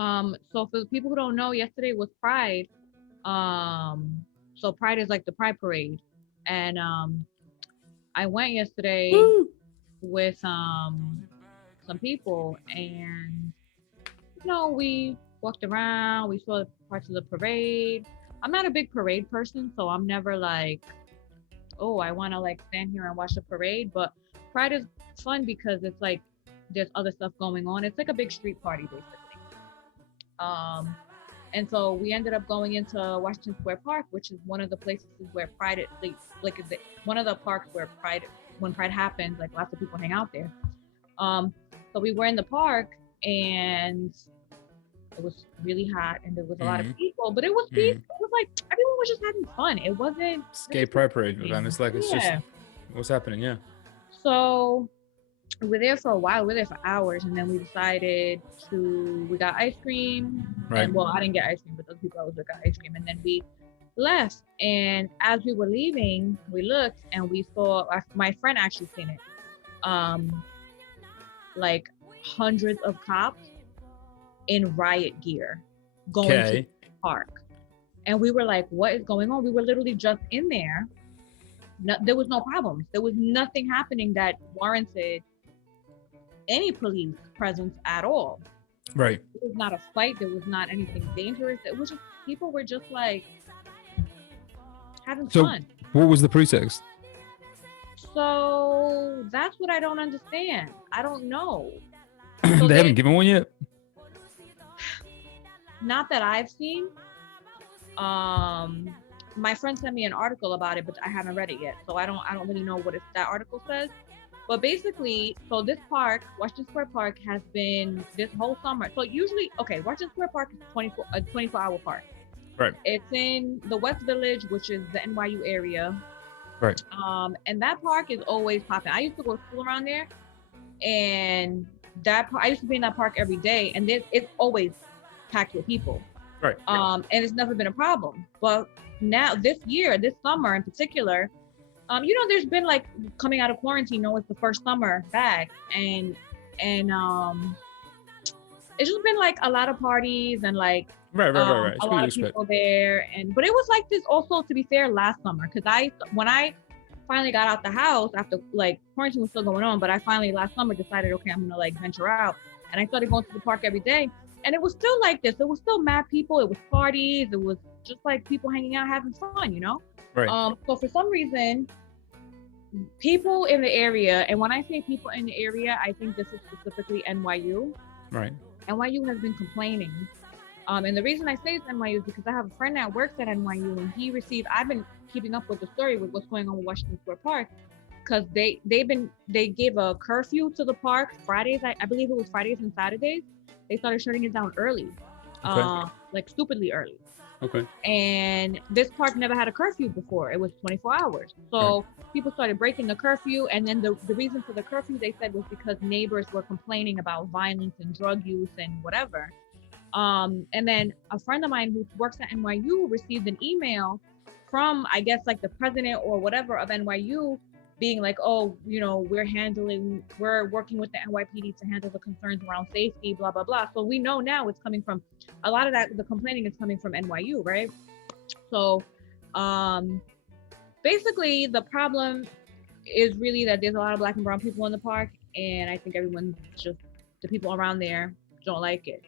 So for the people who don't know, yesterday was Pride. So Pride is like the Pride parade, and I went yesterday Woo! with some people, and we walked around, we saw parts of the parade. I'm not a big parade person, so I'm never like, oh, I want to like stand here and watch the parade. But Pride is fun because it's like there's other stuff going on. It's like a big street party basically. Um, and so we ended up going into Washington Square Park, which is one of the places where Pride, like is it one of the parks where Pride, when Pride happens, like lots of people hang out there. Um, so we were in the park, and it was really hot, and there was a lot of Mm, people, but it was mm. peaceful. It was like everyone was just having fun. It wasn't It's gay really pride parade, man. anything. It's like it's just Yeah. what's happening. Yeah. So we were there for a while. We were there for hours, and then we decided we got ice cream, Right. and well, I didn't get ice cream, but those people I was with got ice cream, and then we left. And as we were leaving, we looked and we saw my friend actually seen it. Um, like hundreds of cops in riot gear going to the Okay. park. And we were like, what is going on? We were literally just in there. No, there was no problems. There was nothing happening that warranted any police presence at all. Right. It was not a fight. There was not anything dangerous. It was just people were just like having So, fun. what was the pretext? So that's what I don't understand. I don't know. So They haven't they, given one yet. not that I've seen. Um, my friend sent me an article about it, but I haven't read it yet, so I don't really know what that article says. But basically, so this park, Washington Square Park, has been this whole summer. So usually, okay, Washington Square Park is a 24-hour park. Right. It's in the West Village, which is the NYU area. Right. And that park is always popping. I used to go to school around there, and I used to be in that park every day, and it's always packed with people. Right. And it's never been a problem. But now this year, this summer in particular, there's been like coming out of quarantine, it's the first summer back, and it's just been like a lot of parties and like Right. a lot of people there, but it was like this also, to be fair, last summer, because when I finally got out the house after like quarantine was still going on, but I finally last summer decided, okay, I'm gonna like venture out, and I started going to the park every day, and it was still like this. It was still mad people. It was parties. It was just like people hanging out having fun. Right. So for some reason, people in the area, and when I say people in the area, I think this is specifically NYU. Right. NYU has been complaining. And the reason I say it's NYU is because I have a friend that works at NYU, and I've been keeping up with the story with what's going on with Washington Square Park, because they gave a curfew to the park Fridays. I believe it was Fridays and Saturdays. They started shutting it down early, like stupidly early. Okay. And this park never had a curfew before. It was 24 hours. So people started breaking the curfew. And then the reason for the curfew, they said, was because neighbors were complaining about violence and drug use and whatever. And then a friend of mine who works at NYU received an email from, I guess, like the president or whatever of NYU, being like, oh, we're working with the NYPD to handle the concerns around safety, blah, blah, blah. So we know now it's coming from, a lot of that, the complaining is coming from NYU, right? So basically the problem is really that there's a lot of Black and brown people in the park, and I think the people around there don't like it.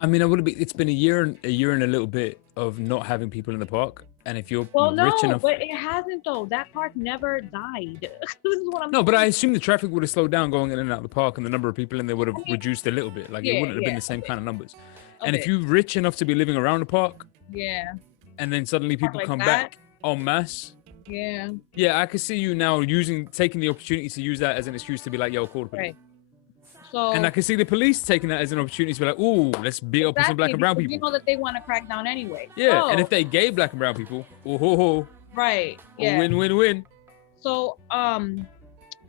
I mean, it's been a year and a little bit of not having people in the park. And if you're rich enough, but it hasn't though. That park never died. This is what I'm. No, but I assume the traffic would have slowed down going in and out of the park, and the number of people in there would have reduced a little bit. Like it wouldn't have been the same kind of numbers. And if you're rich enough to be living around the park, and then suddenly people come back en masse. Yeah, I could see you now taking the opportunity to use that as an excuse to be like, yo, call the police. Right. So, and I can see the police taking that as an opportunity to be like, ooh, let's beat up on some Black and brown people. You know that they want to crack down anyway. Yeah, and if they gave Black and brown people, right, yeah, win. So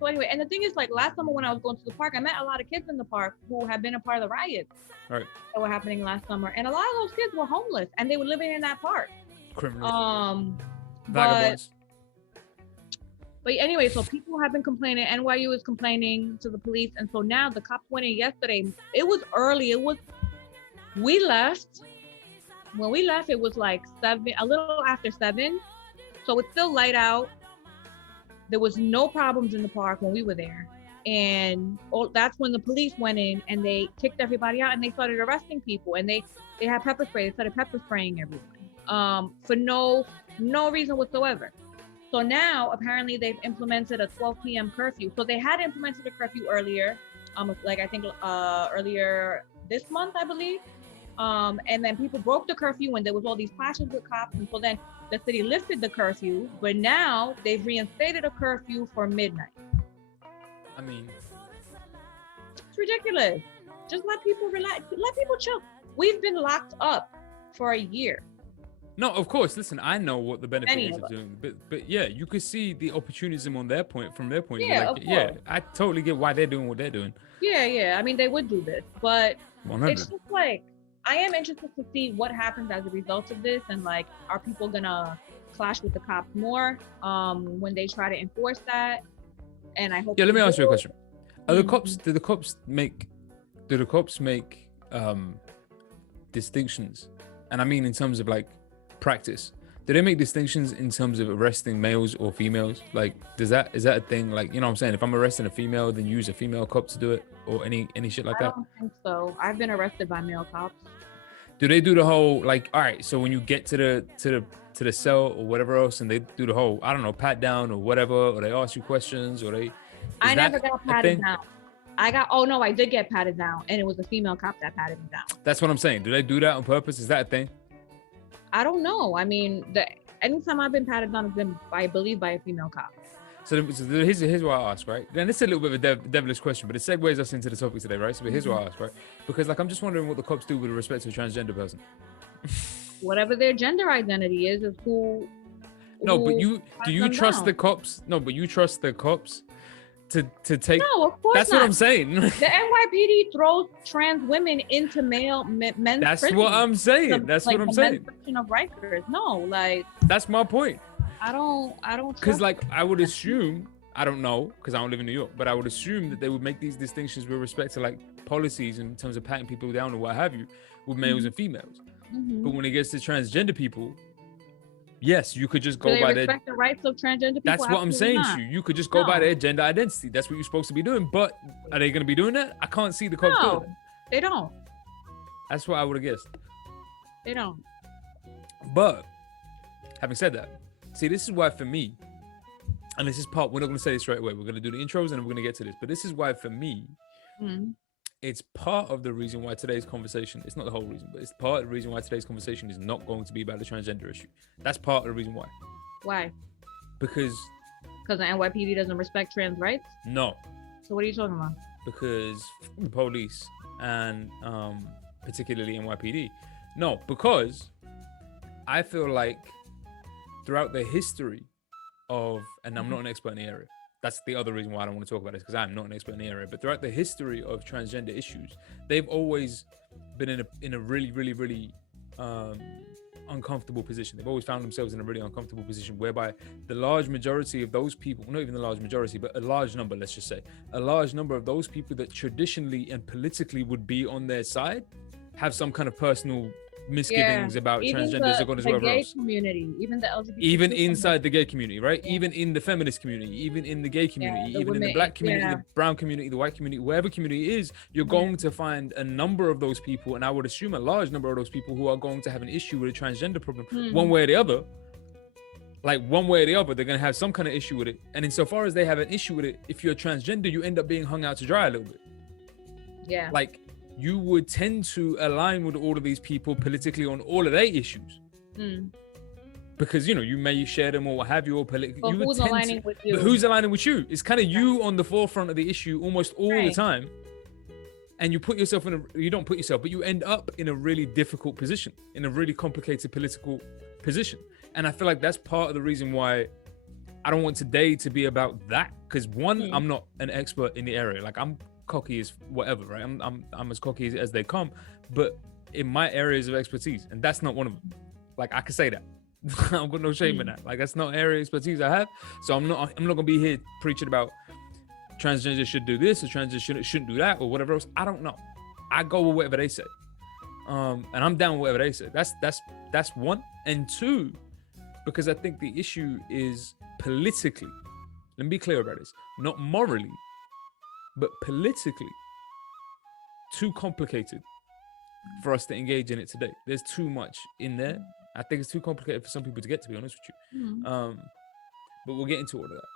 anyway, and the thing is, like last summer when I was going to the park, I met a lot of kids in the park who had been a part of the riots that were happening last summer, and a lot of those kids were homeless and they were living in that park. Criminals. Vagabonds. But anyway, so people have been complaining. NYU is complaining to the police. And so now the cops went in yesterday. It was early. It was We left. When we left, it was like 7, a little after 7. So it's still light out. There was no problems in the park when we were there. And that's when the police went in and they kicked everybody out and they started arresting people. And they had pepper spray. They started pepper spraying everyone for no reason whatsoever. So now apparently they've implemented a 12 p.m. curfew. So they had implemented a curfew earlier, like I think earlier this month, I believe. And then people broke the curfew when there was all these clashes with cops. And so then the city lifted the curfew, but now they've reinstated a curfew for midnight. I mean, it's ridiculous. Just let people relax. Let people chill. We've been locked up for a year. No, of course. Listen, I know what the benefit is of doing, but yeah, you could see the opportunism on their point, from their point. Yeah, like, yeah, I totally get why they're doing what they're doing. Yeah. I mean, they would do this, but 100. It's just like, I am interested to see what happens as a result of this, and like, are people gonna clash with the cops more when they try to enforce that? And I hope. Yeah, let me ask you a question. Are the cops? Do the cops make distinctions? And I mean in terms of like practice. Do they make distinctions in terms of arresting males or females? Like, is that a thing? Like, you know what I'm saying? If I'm arresting a female, then use a female cop to do it, or any shit like that? I don't think so. I've been arrested by male cops. Do they do the whole, like, all right, so when you get to the cell or whatever else, and they do the whole, I don't know, pat down or whatever, or they ask you questions, or they? I never got patted down. I did get patted down, and it was a female cop that patted me down. That's what I'm saying. Do they do that on purpose? Is that a thing? I don't know. I mean, anytime I've been patted down has been, I believe, by a female cop. So here's what I ask, right? And this is a little bit of a devilish question, but it segues us into the topic today, right? So here's what I ask, right? Because like, I'm just wondering what the cops do with respect to a transgender person. Whatever their gender identity is who. No, but do you trust the cops? No, but you trust the cops to take. No, of course That's not. what I'm saying. The NYPD throws trans women into men's That's prison. what I'm saying. That's like what I'm saying. Of Rikers. No, like. That's my point. I don't. Because like, I would assume, I don't know, because I don't live in New York, but I would assume that they would make these distinctions with respect to like policies in terms of patting people down or what have you, with males and females. But when it gets to transgender people, yes, you could just go by their. Respect the rights of transgender people. That's what I'm saying to you. You could just go by their gender identity. That's what you're supposed to be doing. But are they going to be doing that? I can't see the cops doing it. They don't. That's what I would have guessed. They don't. But having said that, see, this is why for me, and this is part, we're not going to say this right away. We're going to do the intros and then we're going to get to this. But this is why for me, it's part of the reason why today's conversation, it's not the whole reason, but it's part of the reason why today's conversation is not going to be about the transgender issue. That's part of the reason why. Why? Because the NYPD doesn't respect trans rights? No. So what are you talking about? Because the police and particularly NYPD. No, because I feel like throughout the history of, and I'm not an expert in the area, that's the other reason why I don't want to talk about this, because I'm not an expert in the area, but throughout the history of transgender issues, they've always been in a really, really, really uncomfortable position. They've always found themselves in a really uncomfortable position whereby the large majority of those people, not even the large majority, but a large number, let's just say, a large number of those people that traditionally and politically would be on their side have some kind of personal misgivings about transgenders or whatever else. Community, even the LGBT, even inside the gay community, right? Even in the feminist community, even in the gay community, even in the black community, the brown community, the white community, wherever community is, you're going to find a number of those people, and I would assume a large number of those people who are going to have an issue with a transgender problem, one way or the other. Like one way or the other, they're going to have some kind of issue with it. And insofar as they have an issue with it, if you're transgender, you end up being hung out to dry a little bit. Yeah. Like, you would tend to align with all of these people politically on all of their issues. Because, you know, you may share them or what have you, or politically. But who's aligning with you? But who's aligning with you? It's kind of you on the forefront of the issue almost all the time. And you put yourself you don't put yourself, but you end up in a really difficult position, in a really complicated political position. And I feel like that's part of the reason why I don't want today to be about that. Because one, I'm not an expert in the area. Like, I'm cocky as whatever, right? I'm as cocky as they come, but in my areas of expertise, and that's not one of them. Like, I can say that. I've got no shame in that. Like, that's not area of expertise I have. So I'm not gonna be here preaching about transgender should do this or transgender shouldn't do that or whatever else. I don't know. I go with whatever they say. And I'm down with whatever they say. That's one. And two, because I think the issue is politically. Let me be clear about this. Not morally, but politically, too complicated for us to engage in it today. There's too much in there. I think it's too complicated for some people to get, to be honest with you. But we'll get into all of that.